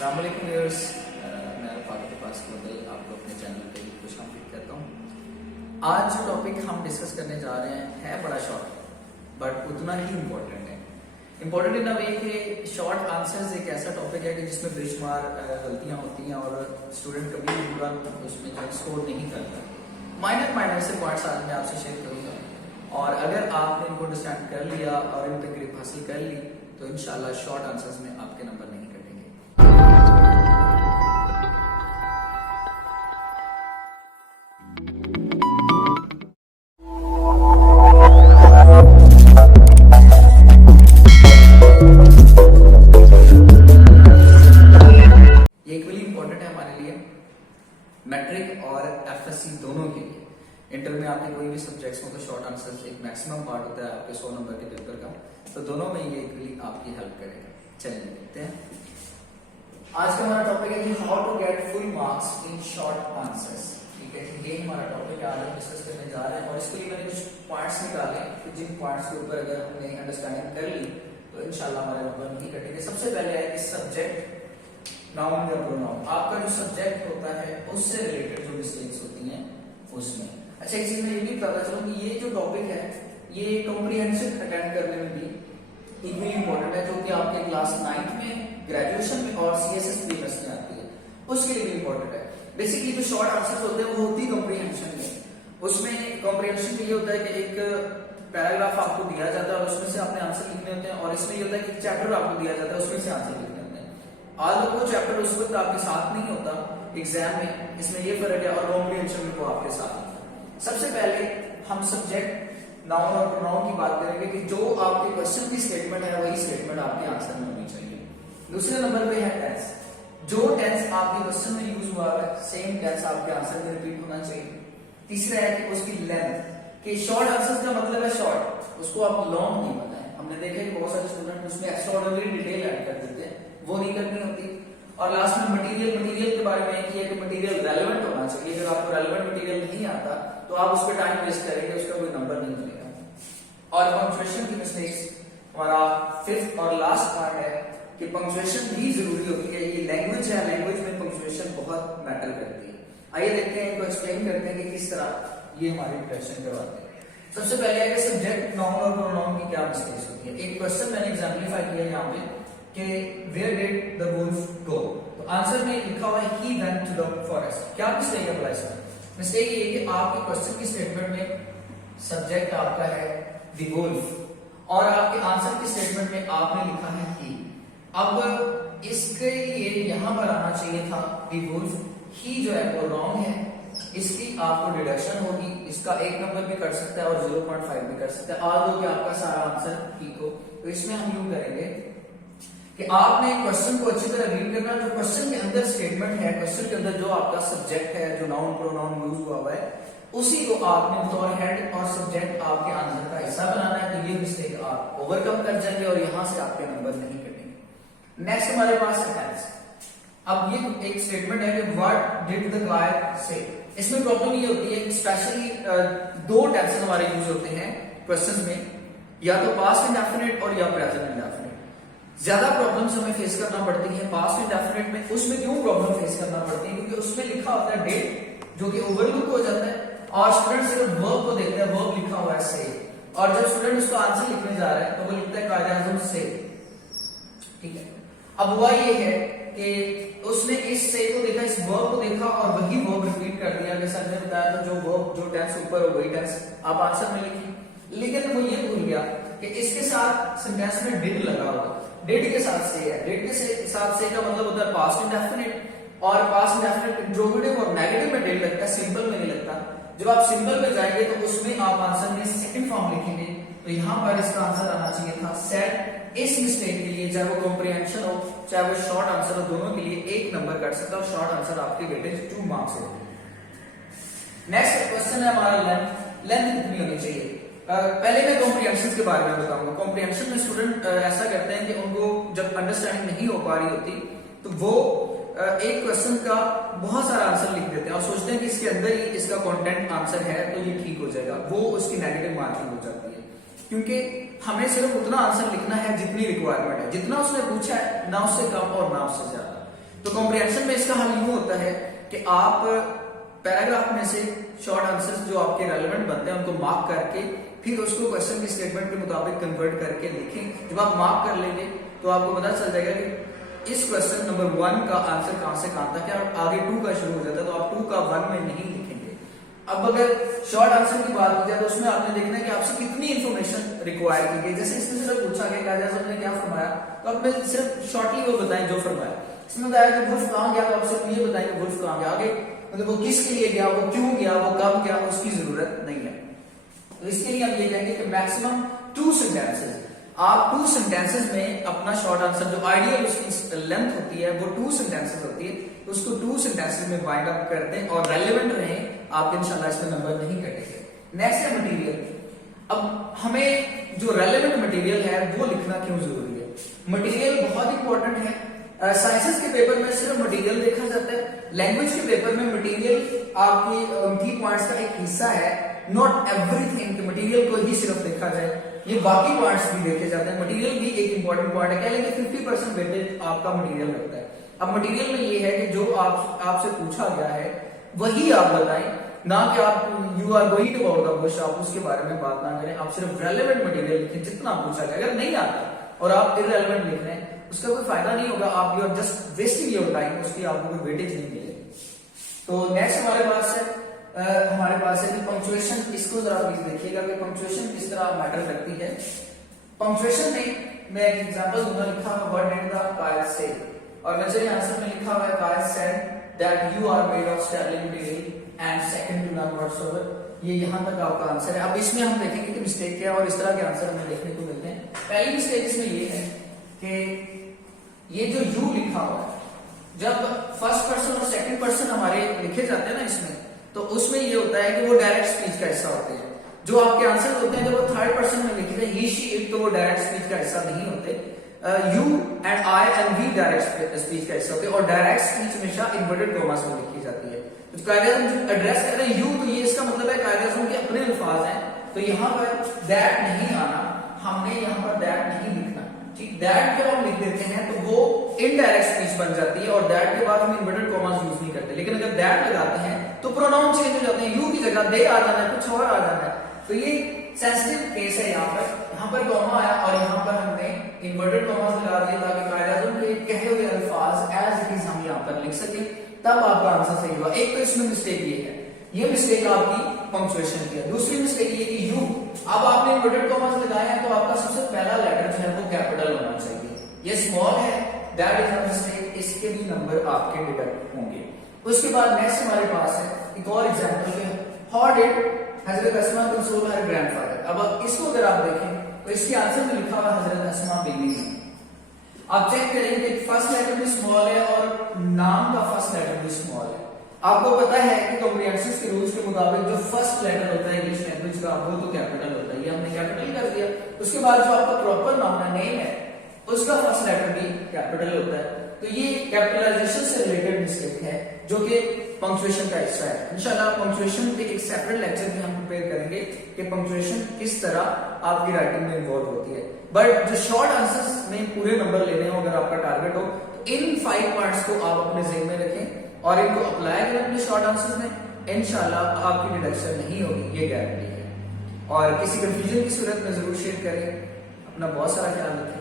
अस्सलाम वालेकुम व्यूअर्स, मैं रफ़ाक के पास आपको अपने चैनल पे खुशामदीद कहता हूँ। आज जो टॉपिक हम डिस्कस करने जा रहे हैं है बड़ा शॉर्ट बट उतना ही इम्पोर्टेंट है। इम्पोर्टेंट इन अ वे कि शॉर्ट आंसर्स एक ऐसा टॉपिक है कि जिसमें बेशुमार गलतियाँ होती हैं और स्टूडेंट कभी भी पूरा उसमें जो स्कोर नहीं करता। माइनर से पॉइंट्स आज मैं आपसे शेयर करूँगा और अगर आपने इनको अंडरस्टैंड कर लिया और इन तक ग्रिप हासिल कर ली तो इंशाल्लाह शॉर्ट आंसर्स में आपके नंबर नहीं कटेंगे। ये इक्वली इंपॉर्टेंट है हमारे लिए, मैट्रिक और एफएससी दोनों के लिए। इंटर में आपके कोई भी सब्जेक्ट्स हो तो शॉर्ट आंसर्स एक मैक्सिमम पार्ट होता है आपके 100 नंबर के पेपर का, तो दोनों में ये इक्वली आपकी हेल्प करेगा। चलिए देखते हैं। आज का हमारा टॉपिक है कि how to get full marks in short answers. ठीक है, ये हमारा टॉपिक आज हम डिस्कस करने जा रहे हैं और इसके लिए मैंने कुछ पॉइंट्स निकाले कि जिन पॉइंट्स के ऊपर अगर हमने अंडरस्टैंडिंग कर ली तो इंशाल्लाह हमारे नंबर नहीं कटेंगे। सबसे पहले है कि सब्जेक्ट, नाउन या प्रोनाउन। आपका जो सब्जेक्ट होता है उससे रिलेटेड जो मिस्टेक्स होती हैं उसमें। अच्छा, एक चीज मैं ये भी पता चलूं कि ये जो टॉपिक है ये कॉम्प्रिहेंशन अटेंड करने में भी इक्वली इंपॉर्टेंट है, जो कि आपके क्लास 9th में, ग्रेजुएशन में और सीएसएस प्रीमियर्स में आती है, उसके लिए भी इंपॉर्टेंट है। बेसिकली जो शॉर्ट आंसर्स होते हैं वो होती है कॉम्प्रिहेंशन में। उसमें कॉम्प्रिहेंशन में ये होता है कि एक पैराग्राफ आपको दिया जाता है और उसमें से आपने आंसर लिखने होते हैं, और इसमें ये होता है कि एक चैप्टर आपको दिया जाता है उसमें से आंसर लिखने होते हैं। आज वो चैप्टर उस वक्त आपके साथ नहीं होता एग्जाम में, इसमें ये फर्क है, और कॉम्प्रिहेंशन में वो आपके साथ होता है। सबसे पहले हम सब्जेक्ट, नाउन और प्रोनाउन की बात करेंगे कि जो आपके क्वेश्चन की स्टेटमेंट है वही स्टेटमेंट आपके आंसर में होनी चाहिए। दूसरे नंबर पे है टेंस। जो टेंस आपके क्वेश्चन में यूज हुआ है सेम टेंस आपके आंसर में रिपीट होना चाहिए। तीसरा है कि उसकी लेंथ, कि शॉर्ट आंसर्स का मतलब है शॉर्ट, उसको आप लॉन्ग नहीं बनाएं। हमने देखा कि बहुत सारे स्टूडेंट उसमें एक्स्ट्राऑर्डिनरी डिटेल ऐड कर देते हैं, वो नहीं करनी होती। और लास्ट में मटेरियल के बारे में कि मटेरियल रेलेवेंट होना चाहिए। अगर आपको रेलेवेंट मटेरियल नहीं आता तो आप उस पर टाइम वेस्ट करेंगे, उसका कोई नंबर नहीं मिलेगा। और पंक्चुएशन की मिस्टेक्स हमारा फिफ्थ और लास्ट पार्ट है कि पंक्चुएशन भी जरूरी होती है। ये लैंग्वेज है, लैंग्वेज में पंक्चुएशन बहुत मैटर करती है। आइए देखते हैं, इनको एक्सप्लेन करते हैं कि किस तरह ये हमारी इंप्रेशन करवाते हैं। सबसे पहले है कि सब्जेक्ट, नाउन और प्रोनाउन की क्या मिस्टेक्स होती है। एक क्वेश्चन मैंने एग्जाम्पलीफाई किया यहाँ पे कि where did the wolf go, तो आंसर में लिखा हुआ है he went to the forest. क्या मिस्टेक है भला इसमें? मिस्टेक ये है कि आपके क्वेश्चन की स्टेटमेंट में सब्जेक्ट आपका है द वुल्फ और आपके आंसर की स्टेटमेंट में आपने लिखा है ही। अब इसके लिए यहां पर आना चाहिए था द वुल्फ, ही जो है वो रॉन्ग है, इसकी आपको डिडक्शन होगी। इसका 1 नंबर भी कर सकता है और 0.5 भी कर सकता है, आगे आपका सारा आंसर ठीक हो। तो इसमें हम यूं करेंगे कि आपने क्वेश्चन को अच्छी तरह रीड करना। जो क्वेश्चन के अंदर स्टेटमेंट है, क्वेश्चन के अंदर जो आपका सब्जेक्ट है, जो नाउन प्रोनाउन यूज हुआ हुआ है, उसी को आपने बतौर हेड और सब्जेक्ट आपके आंसर का हिस्सा बनाना है। तो ये मिस्टेक आप ओवरकम कर जाएंगे और यहां से आपके नंबर नहीं कटेंगे। नेक्स्ट हमारे पास है टेंस। अब ये एक स्टेटमेंट है कि व्हाट डिड द गाय से। इसमें प्रॉब्लम ये होती है, स्पेशली 2 टेंसेस हमारे यूज होते हैं क्वेश्चंस में, या तो पास्ट इंडेफिनिट और या प्रेजेंट इंडेफिनिट। ज्यादा प्रॉब्लम्स हमें फेस करना पड़ती है पास्ट इंडेफिनिट में। उसमें क्यों प्रॉब्लम फेस करना पड़ती है? क्योंकि उसमें लिखा होता है डेट, जो कि ओवरलुक हो जाता है, और स्टूडेंट सिर्फ वर्ब को देखते हैं, वर्ब लिखा हुआ है से, और जब स्टूडेंट उसको आंसर लिखने जा रहा है तो वो लिखता है कायदे-ए-आज़म से। ठीक है, अब हुआ ये है कि उसने इस से को देखा, इस वर्ब को देखा और वही वर्ब रिपीट कर दिया। जैसा मैंने बताया था, जो वर्ब जो टेंस ऊपर हो वही टेंस आप आंसर में लिखी, लेकिन वो ये भूल गया कि इसके साथ सेंटेंस में डिड लगा हुआ। डिड के साथ से है, डिड के साथ से का मतलब होता है पास्ट इंडेफिनिट, और पास्ट इंडेफिनिट इंट्रोगेटिव और नेगेटिव में डिड लगता है, सिंपल में नहीं लगता। जब आप सिंपल में जाएंगे तो उसमें आप आंसर में सेकंड फॉर्म लिखेंगे, तो यहां पर इसका आंसर आना चाहिए था सेड। इस मिस्टेक के लिए, चाहे वो कॉम्प्रिहेंशन हो चाहे वो शॉर्ट आंसर हो, दोनों के लिए 1 नंबर कट सकता है और शॉर्ट आंसर आपके वेटेज 2 मार्क्स है। नेक्स्ट क्वेश्चन है हमारा लेंथ। लेंथ कितनी होनी चाहिए? पहले मैं कॉम्प्रिहेंशन के बारे में बताऊंगा। कॉम्प्रिहेंशन में स्टूडेंट ऐसा करते हैं कि उनको जब अंडरस्टैंडिंग नहीं हो पा रही होती तो वो एक क्वेश्चन का बहुत सारा आंसर लिख देते हैं और सोचते हैं कि इसके अंदर ही इसका कंटेंट आंसर है तो ये ठीक हो जाएगा। वो उसकी नेगेटिव मार्किंग हो जाती है, क्योंकि हमें सिर्फ उतना आंसर लिखना है जितनी रिक्वायरमेंट है, जितना उसने पूछा है, ना उससे कम और ना उससे ज्यादा। तो कॉम्प्रिहेंशन में इसका हल यूं होता है कि आप पैराग्राफ में से शॉर्ट आंसर्स जो आपके रेलेवेंट बनते हैं उनको मार्क करके फिर उसको क्वेश्चन की स्टेटमेंट के मुताबिक कन्वर्ट करके लिखें। जब आप मार्क कर लेंगे तो आपको पता चल जाएगा कि इस क्वेश्चन नंबर 1 का आंसर कहां से कहां तक है और आगे 2 का शुरू हो जाता है, तो आप 2 का 1 में नहीं लिखेंगे। अब अगर शॉर्ट आंसर की बात की जाए तो उसमें आपने देखना है कि आपसे कितनी इंफॉर्मेशन रिक्वायर की गई। जैसे इसमें सिर्फ पूछा गया कायदा साहब ने क्या फरमाया, तो आप सिर्फ शॉर्टली वो बताएं जो फरमाया। इसमें बताया कि वुल्फ कहां गया, तो आप सिर्फ ये बताएंगे वुल्फ कहां गया। आगे मतलब वो किसके लिए गया, वो क्यों गया, वो कब गया, उसकी जरूरत नहीं है। तो इसके लिए हम ये कहेंगे कि मैक्सिमम 2 सेंटेंसेस, आप 2 सेंटेंसेस में अपना शॉर्ट आंसर जो आइडियल उसकी लेंथ होती है वो 2 सेंटेंसेस होती है, तो उसको 2 सेंटेंसेस में वाइंड अप कर दें और रेलेवेंट रहें, आप इंशाल्लाह इसमें नंबर नहीं कटेंगे। नेक्स्ट है मटेरियल। अब हमें जो रेलेवेंट मटेरियल है वो लिखना क्यों जरूरी है। मटेरियल बहुत इंपॉर्टेंट है। साइंसेस के पेपर में सिर्फ मटेरियल देखा जाता है, लैंग्वेज के पेपर में मटेरियल आपकी की पॉइंट्स का एक हिस्सा है, नॉट एवरीथिंग कि मटेरियल को ही सिर्फ देखा जाए, ये बाकी पॉइंट्स भी देखे जाते हैं। मटेरियल भी एक इंपॉर्टेंट पॉइंट है, कह लेंगे 50% वेटेज आपका मटेरियल लगता है। अब मटेरियल में ये है कि जो आपसे पूछा गया है वही आप बताएं, ना कि आप you are going about the bush, आप उसके बारे में बात ना करें। आप सिर्फ रेलेवेंट मटेरियल लिखें जितना पूछा गया। अगर नहीं आता और आप इररेलेवेंट लिख रहे हैं उसका कोई फायदा नहीं होगा, आप you are just wasting your time, उसकी आपको कोई वेटेज नहीं मिलेगी। तो नेक्स्ट हमारे पास है कि पंक्चुएशन। इसको जरा प्लीज देखिएगा कि पंक्चुएशन किस तरह मैटर करती है। पंक्चुएशन में मैं एक एग्जांपल दूंगा, लिखा हुआ व्हाट डिड द कायर से, और नजरिए आंसर में लिखा हुआ है कायर said that you are made of sterling material and second to none whatsoever. ये यहां तक आपका आंसर है। अब इसमें हम देखेंगे कि मिस्टेक क्या है और इस तरह के आंसर हमें देखने को मिलते हैं। पहली मिस्टेक इसमें ये है कि ये जो यू लिखा हुआ है, जब फर्स्ट पर्सन और सेकंड पर्सन हमारे लिखे जाते हैं ना इसमें, तो उसमें ये होता है कि वो डायरेक्ट स्पीच का हिस्सा होते हैं। जो आपके आंसर होते हैं जब वो थर्ड पर्सन में लिखे गए ही शी इट, तो वो डायरेक्ट स्पीच का हिस्सा नहीं होते। You and I and we direct speech का हिस्सा होते हैं और डायरेक्ट स्पीच हमेशा इन्वर्टेड कॉमास में लिखी जाती है। तो कायदे जो एड्रेस कर रहे हैं यू, तो ये इसका मतलब है कायदे के अपने अल्फाज हैं, तो यहाँ पर दैट नहीं आना, हमने यहाँ पर दैट नहीं लिखना। ठीक, दैट जब हम लिख देते हैं तो वो इनडायरेक्ट स्पीच बन जाती है और दैट के बाद हम इन्वर्टेड कॉमास यूज नहीं करते। लेकिन अगर दैट लगाते हैं तो प्रोनाउन चेंज हो जाते हैं, यू की जगह दे आ जाना है, कुछ और आ जाना है। तो ये सेंसिटिव केस है। यहाँ पर कॉमा आया और यहाँ पर हमने इन्वर्टेड कॉमास लगा दिया ताकि कायदा के कहे हुए अल्फाज एज इट इज हम यहाँ पर लिख सके, तब आपका आंसर सही होगा। एक तो इसमें मिस्टेक ये है, ये मिस्टेक आपकी पंक्चुएशन की है। दूसरी मिस्टेक ये कि यू, अब आपने इन्वर्टेड कॉमास लगाए हैं तो आपका सबसे पहला लेटर जो है वो कैपिटल होना चाहिए। ये स्मॉल है, दैट इज अ मिस्टेक, इसके भी नंबर आपके डिडक्ट होंगे। उसके बाद नेक्स्ट हमारे पास है एक और एग्जांपल है, how did Hazrat Asma console her grandfather. अब इसको अगर आप देखें तो इसके आंसर में लिखा हुआ हजरत अस्मा बीवी है। आप चेक करेंगे फर्स्ट लेटर भी स्मॉल है और नाम का फर्स्ट लेटर भी स्मॉल है। आपको पता है कि कॉम्प्रिहेंशन के रूल्स के मुताबिक जो फर्स्ट लेटर होता है इंग्लिश लैंग्वेज का वो तो कैपिटल होता है, ये हमने कैपिटल कर दिया। उसके बाद जो आपका प्रॉपर नाम है, नेम है, उसका फर्स्ट लेटर भी कैपिटल होता है। तो ये कैपिटलाइजेशन से रिलेटेड मिस्टेक है जो कि पंक्चुएशन का हिस्सा है। इंशाल्लाह पंक्चुएशन पे एक सेपरेट लेक्चर भी हम प्रिपेयर करेंगे कि पंक्चुएशन किस तरह आपकी राइटिंग में इन्वॉल्व होती है। बट जो शॉर्ट आंसर्स में पूरे नंबर लेने हो, अगर आपका टारगेट हो, तो इन 5 पॉइंट्स को आप अपने ज़हन में रखें और इनको अप्लाई करें अपने शॉर्ट आंसर्स में। इंशाल्लाह आपकी डिडक्शन नहीं होगी, ये गारंटी है। और किसी कंफ्यूजन की सूरत में जरूर शेयर करें। अपना बहुत सारा ख्याल रखें।